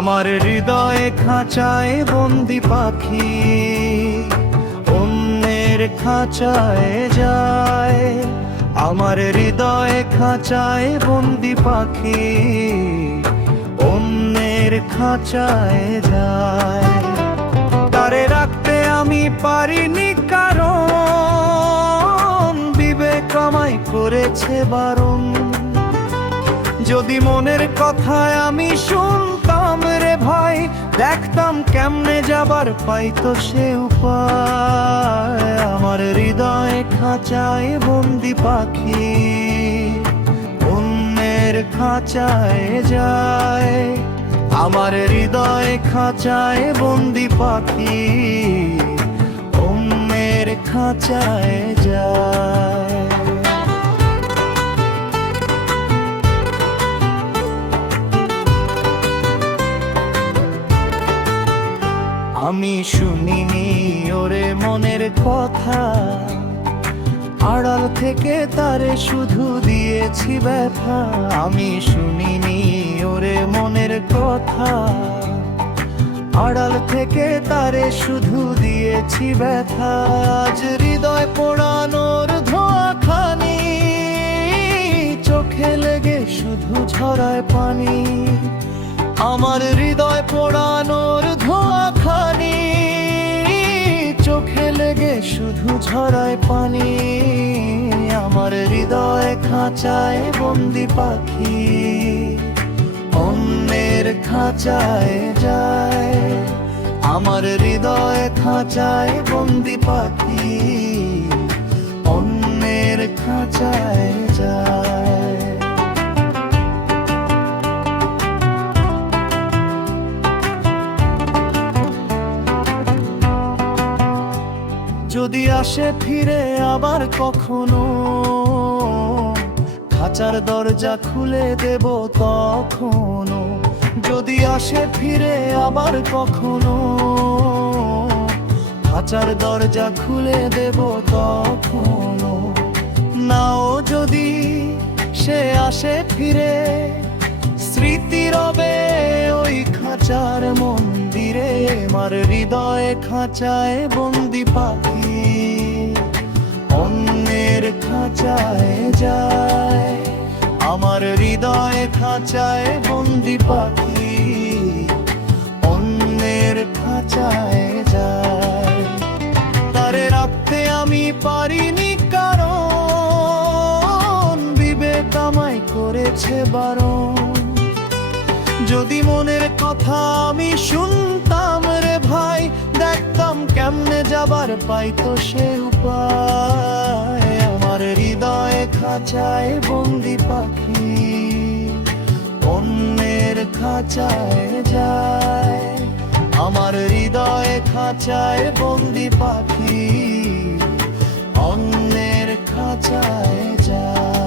আমার হৃদয়ে খাঁচায় বন্দি পাখি অন্যের খাঁচায় যায়। আমার হৃদয়ে খাঁচায় বন্দি পাখি অন্যের খাঁচায় যায়। তারে রাখতে আমি পারিনি কারণ বিবেক আমায় করেছে বারণ। যদি মনের কথায় আমি শুনতাম রে ভাই, দেখতাম কেমনে যাবার পাইতো সে উপায়। আমার হৃদয়ে খাঁচায় বন্দি পাখি অন্যের খাঁচায় যায়। আমার হৃদয়ে খাঁচায় বন্দি পাখি অন্যের খাঁচায় যায়। আমি শুনিনি ওরে মনের কথা, আড়াল থেকে তারে শুধু দিয়েছি ব্যথা। আমি শুনিনি ওরে মনের কথা, আড়াল থেকে তারে শুধু দিয়েছি ব্যথা। আজ হৃদয় পোড়ানোর ধোঁয়া খানি, চোখে লেগে শুধু ঝরায় পানি। আমার হৃদয় পোড়ানোর ধোঁয়া খানি, চোখে লেগে শুধু ঝরায় পানি। আমার হৃদয় খাঁচায় বন্দি পাখি অন্যের খাঁচায় যায়। আমার হৃদয় খাঁচায় বন্দি পাখি অন্যের খাঁচায় যায়। যদি আসে ফিরে আবার কখনো, খাঁচার দরজা খুলে দেব তখনো। যদি আসে ফিরে আবার কখনো, খাঁচার দরজা খুলে দেব তখনো। নাও যদি সে আসে ফিরে, স্মৃতি রবে ওই খাঁচার মন্দিরে। আমার হৃদয়ে খাঁচায় বন্দি পাখি অন্যের খাঁচায় যায়। আমার হৃদয়ে খাঁচায় বন্দি পাখি অন্যের খাঁচায় যায়। তারে রাখতে আমি পারিনি কারণ বিবেক আমায় করেছে বারণ। যদি মনের কথা আমি শুনতাম রে ভাই, দেখতাম কেমনে যাবার পাইতো সে উপায়। আমার হৃদয়ে খাঁচায় বন্দি পাখি অন্যের খাঁচায় যায়। আমার হৃদয়ে খাঁচায় বন্দি পাখি অন্যের খাঁচায় যায়।